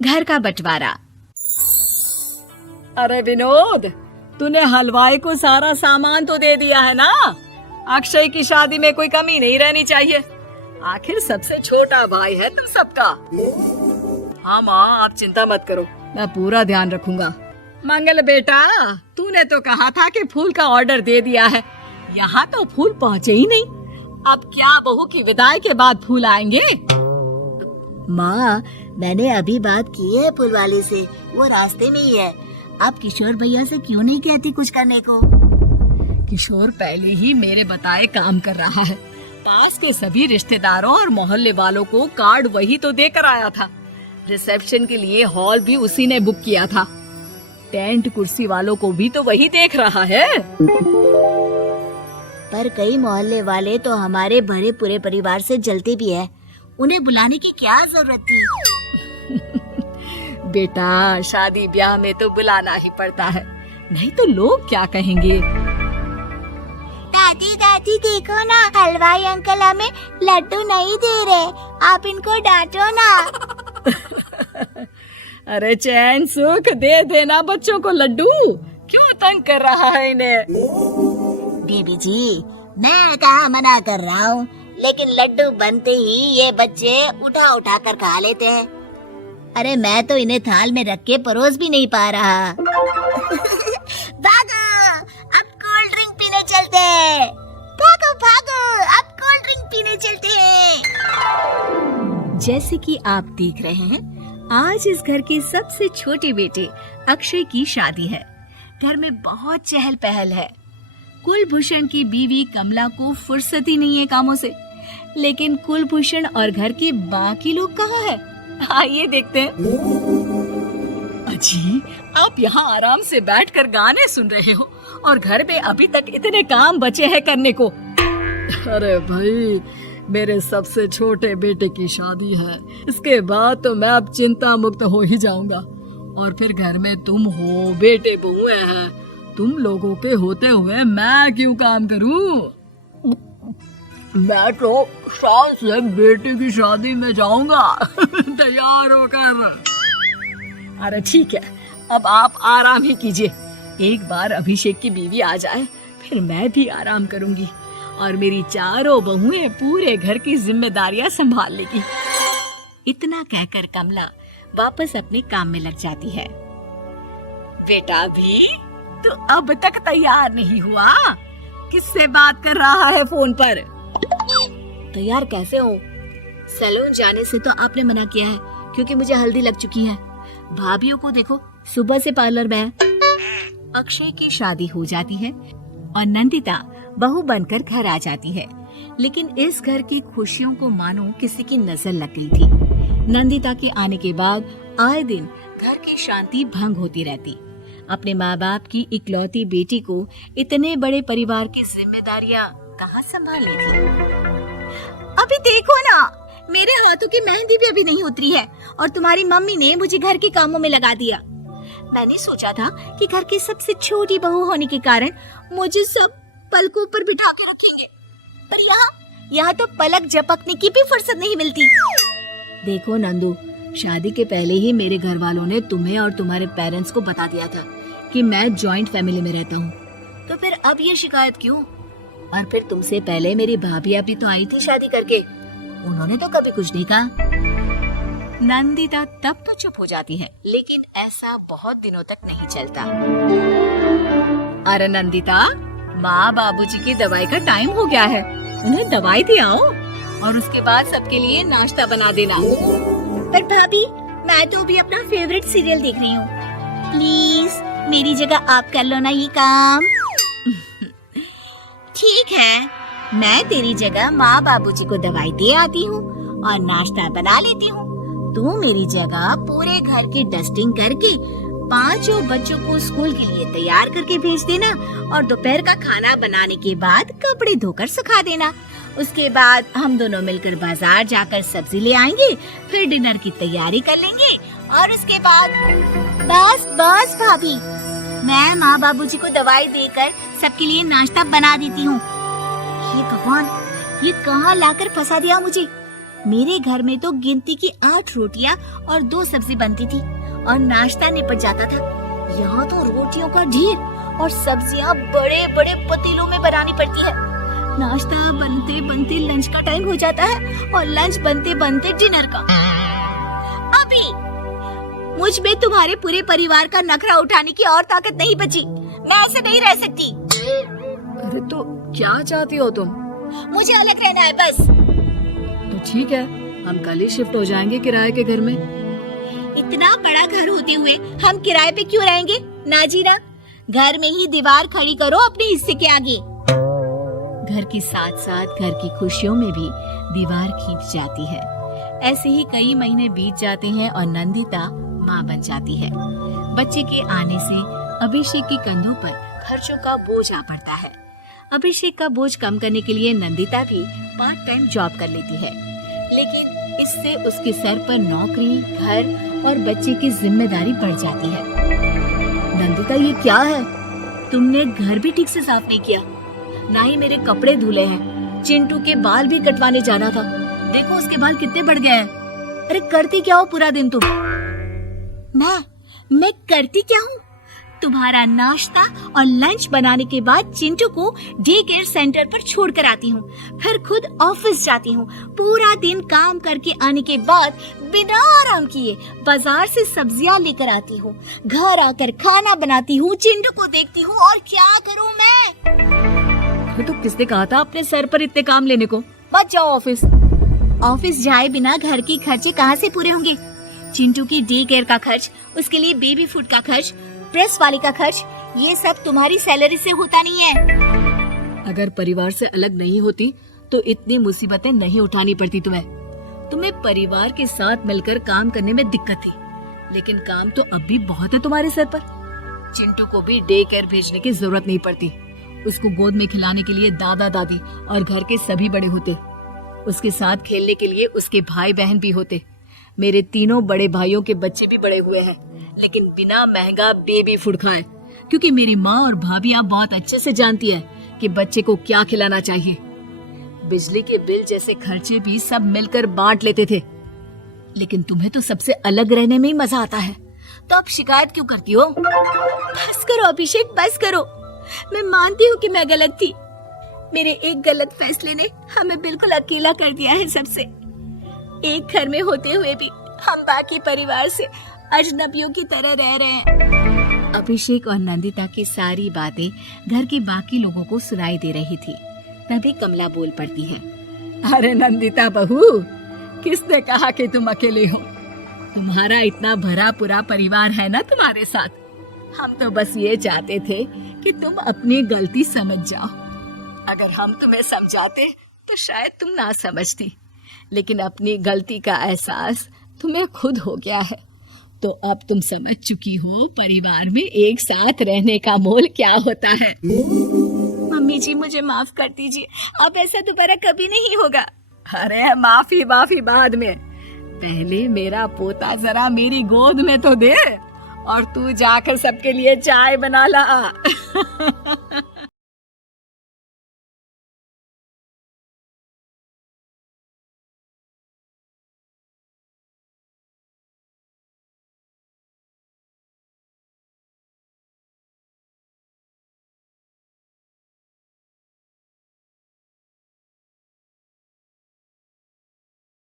घर का बंटवारा। अरे विनोद, तूने हलवाई को सारा सामान तो दे दिया है ना? अक्षय की शादी में कोई कमी नहीं रहनी चाहिए। आखिर सबसे छोटा भाई है तुम सबका। हाँ माँ, आप चिंता मत करो, मैं पूरा ध्यान रखूंगा। मंगल बेटा, तूने तो कहा था कि फूल का ऑर्डर दे दिया है, यहाँ तो फूल पहुँचे ही नहीं। अब क्या बहू की विदाई के बाद फूल आएंगे? माँ, मैंने अभी बात की है फूल वाले से, वो रास्ते में ही है। आप किशोर भैया से क्यों नहीं कहती कुछ करने को? किशोर पहले ही मेरे बताए काम कर रहा है। पास के सभी रिश्तेदारों और मोहल्ले वालों को कार्ड वही तो देकर आया था। रिसेप्शन के लिए हॉल भी उसी ने बुक किया था। टेंट कुर्सी वालों को भी तो वही देख रहा है। पर कई मोहल्ले वाले तो हमारे भरे पूरे परिवार से जलते भी है, उन्हें बुलाने की क्या जरूरत थी? बेटा, शादी ब्याह में तो बुलाना ही पड़ता है, नहीं तो लोग क्या कहेंगे। दादी दादी देखो ना, हलवाई अंकल हमें लड्डू नहीं दे रहे, आप इनको डांटो ना। अरे चैन सुख दे देना बच्चों को लड्डू, क्यों तंग कर रहा है इन्हें? बेबी जी, मैं कहाँ मना कर रहा हूँ, लेकिन लड्डू बनते ही ये बच्चे उठा उठा कर खा लेते हैं। अरे मैं तो इन्हें थाल में रख के परोस भी नहीं पा रहा। भागो, अब कोल्ड ड्रिंक पीने चलते हैं। भागो भागो, अब कोल्ड ड्रिंक पीने चलते हैं। जैसे कि आप देख रहे हैं, आज इस घर के सबसे छोटे बेटे अक्षय की शादी है। घर में बहुत चहल पहल है। कुलभूषण की बीवी कमला को फुर्सत ही नहीं है कामों से, लेकिन कुलभूषण और घर के बाकी लोग कहाँ है? आइए देखते हैं। अजी, आप यहाँ आराम से बैठकर गाने सुन रहे हो और घर में अभी तक इतने काम बचे हैं करने को। अरे भाई, मेरे सबसे छोटे बेटे की शादी है, इसके बाद तो मैं अब चिंता मुक्त हो ही जाऊंगा। और फिर घर में तुम हो, बेटे बहुएं हैं, तुम लोगों के होते हुए मैं क्यों काम करूं? मैं तो शाम से बेटे की शादी में जाऊंगा तैयार होकर। अरे ठीक है, अब आप आराम ही कीजिए। एक बार अभिषेक की बीवी आ जाए, फिर मैं भी आराम करूंगी और मेरी चारों बहुएं पूरे घर की जिम्मेदारियां संभाल लेगी। इतना कहकर कमला वापस अपने काम में लग जाती है। बेटा भी तो अब तक तैयार नहीं हुआ? किससे बात कर रहा है फोन पर? तैयार कैसे हो? सैलून जाने से तो आपने मना किया है, क्योंकि मुझे हल्दी लग चुकी है। भाभीयों को देखो, सुबह से पार्लर में है। अक्षय की शादी हो जाती है और नंदिता बहू बनकर घर आ जाती है। लेकिन इस घर की खुशियों को मानो किसी की नजर लग गई थी। नंदिता के आने के बाद आए दिन घर की शांति भंग होती रहती। अपने माँ बाप की इकलौती बेटी को इतने बड़े परिवार की जिम्मेदारियां कहाँ संभालनी थी। अभी देखो ना, मेरे हाथों की मेहंदी भी अभी नहीं उतरी है और तुम्हारी मम्मी ने मुझे घर के कामों में लगा दिया। मैंने सोचा था कि घर की सबसे छोटी बहू होने के कारण मुझे सब पलकों पर बिठा के रखेंगे, पर यहाँ तो पलक झपकने की भी फुर्सत नहीं मिलती। देखो नंदू, शादी के पहले ही मेरे घर वालों ने तुम्हें और तुम्हारे पेरेंट्स को बता दिया था कि मैं जॉइंट फैमिली में रहता हूँ, तो फिर अब ये शिकायत क्यों? और फिर तुमसे पहले मेरी भाभी भी तो आई थी शादी करके, उन्होंने तो कभी कुछ नहीं कहा। नंदिता तब तो चुप हो जाती है, लेकिन ऐसा बहुत दिनों तक नहीं चलता। अरे नंदिता, माँ बाबूजी की दवाई का टाइम हो गया है, उन्हें दवाई दे आओ और उसके बाद सबके लिए नाश्ता बना देना। पर भाभी, मैं तो अभी अपना फेवरेट सीरियल देख रही हूँ। प्लीज मेरी जगह आप कर लो ना ये काम। ठीक है, मैं तेरी जगह माँ बाबूजी को दवाई दे आती हूँ और नाश्ता बना लेती हूँ। तू मेरी जगह पूरे घर की डस्टिंग करके 5 बच्चों को स्कूल के लिए तैयार करके भेज देना और दोपहर का खाना बनाने के बाद कपड़े धोकर सुखा देना। उसके बाद हम दोनों मिलकर बाजार जाकर सब्जी ले आएंगे, फिर डिनर की तैयारी कर लेंगे और उसके बाद बस भाभी, मैं माँ बाबूजी को दवाई देकर सबके लिए नाश्ता बना देती हूँ। ये भगवान, ये कहाँ लाकर फंसा दिया मुझे। मेरे घर में तो गिनती की 8 रोटियां और 2 सब्जी बनती थी और नाश्ता निपट जाता था। यहाँ तो रोटियों का ढेर और सब्जियां बड़े बड़े पतीलों में बनानी पड़ती है। नाश्ता बनते बनते लंच का टाइम हो जाता है और लंच बनते बनते डिनर का। अभी मुझ में तुम्हारे पूरे परिवार का नखरा उठाने की और ताकत नहीं बची। मैं ऐसे नहीं रह सकती। अरे तो क्या चाहती हो तुम? मुझे अलग रहना है बस। तो ठीक है, हम कल ही शिफ्ट हो जाएंगे किराए के घर में। इतना बड़ा घर होते हुए हम किराए पे क्यों रहेंगे? ना जी ना, घर में ही दीवार खड़ी करो अपने हिस्से के आगे। घर के साथ साथ घर की खुशियों में भी दीवार खींच जाती है। ऐसे ही कई महीने बीत जाते हैं और नंदिता माँ बन जाती है। बच्चे के आने से अभिषेक के कंधों पर खर्चों का बोझ आ पड़ता है। अभिषेक का बोझ कम करने के लिए नंदिता भी पार्ट टाइम जॉब कर लेती है, लेकिन इससे उसके सर पर नौकरी, घर और बच्चे की जिम्मेदारी बढ़ जाती है। नंदिता, ये क्या है? तुमने घर भी ठीक से साफ नहीं किया, ना ही मेरे कपड़े धुले हैं। चिंटू के बाल भी कटवाने जाना था, देखो उसके बाल कितने बढ़ गए हैं। अरे करती क्या हो पूरा दिन तुम? मैं करती क्या हूँ? तुम्हारा नाश्ता और लंच बनाने के बाद चिंटू को डे केयर सेंटर पर छोड़ कर आती हूँ, फिर खुद ऑफिस जाती हूँ। पूरा दिन काम करके आने के बाद बिना आराम किए बाजार से सब्जियाँ लेकर आती हूँ, घर आकर खाना बनाती हूँ, चिंटू को देखती हूँ और क्या करूँ मैं? तो किसने कहा था अपने सर पर इतने काम लेने को? मत जाओ ऑफिस। ऑफिस जाए बिना घर के खर्चे कहाँ से पूरे होंगे? चिंटू की डे केयर का खर्च, उसके लिए बेबी फूड का खर्च, प्रेस वाले का खर्च, ये सब तुम्हारी सैलरी से होता नहीं है। अगर परिवार से अलग नहीं होती तो इतनी मुसीबतें नहीं उठानी पड़ती तुम्हें परिवार के साथ मिलकर काम करने में दिक्कत थी, लेकिन काम तो अब भी बहुत है तुम्हारे सर पर। चिंटू को भी डे केयर भेजने की जरूरत नहीं पड़ती। उसको गोद में खिलाने के लिए दादा दादी और घर के सभी बड़े होते। उसके साथ खेलने के लिए उसके भाई बहन भी होते। मेरे तीनों बड़े भाइयों के बच्चे भी बड़े हुए हैं, लेकिन बिना महंगा बेबी फूड खाए, क्योंकि मेरी माँ और भाभियाँ बहुत अच्छे से जानती है कि बच्चे को क्या खिलाना चाहिए। बिजली के बिल जैसे खर्चे भी सब मिलकर बांट लेते थे, लेकिन तुम्हें तो सबसे अलग रहने में ही मजा आता है। तो अब शिकायत क्यों करती हो? बस करो अभिषेक, बस करो। मैं मानती हूँ कि मैं गलत थी। मेरे एक गलत फैसले ने हमें बिल्कुल अकेला कर दिया है सबसे। एक घर में होते हुए भी हम बाकी परिवार से अजनबियों की तरह रह रहे हैं। अभिषेक और नंदिता की सारी बातें घर के बाकी लोगों को सुनाई दे रही थी। तभी कमला बोल पड़ती है। अरे नंदिता बहू, किसने कहा कि तुम अकेले हो? तुम्हारा इतना भरा पूरा परिवार है ना तुम्हारे साथ। हम तो बस ये चाहते थे कि तुम अपनी गलती समझ जाओ। अगर हम तुम्हें समझाते तो शायद तुम ना समझती, लेकिन अपनी गलती का एहसास तुम्हें खुद हो गया है, तो अब तुम समझ चुकी हो परिवार में एक साथ रहने का मोल क्या होता है। मम्मी जी, मुझे माफ कर दीजिए, अब ऐसा दोबारा कभी नहीं होगा। अरे माफी बाद में, पहले मेरा पोता जरा मेरी गोद में तो दे, और तू जाकर सबके लिए चाय बना ला।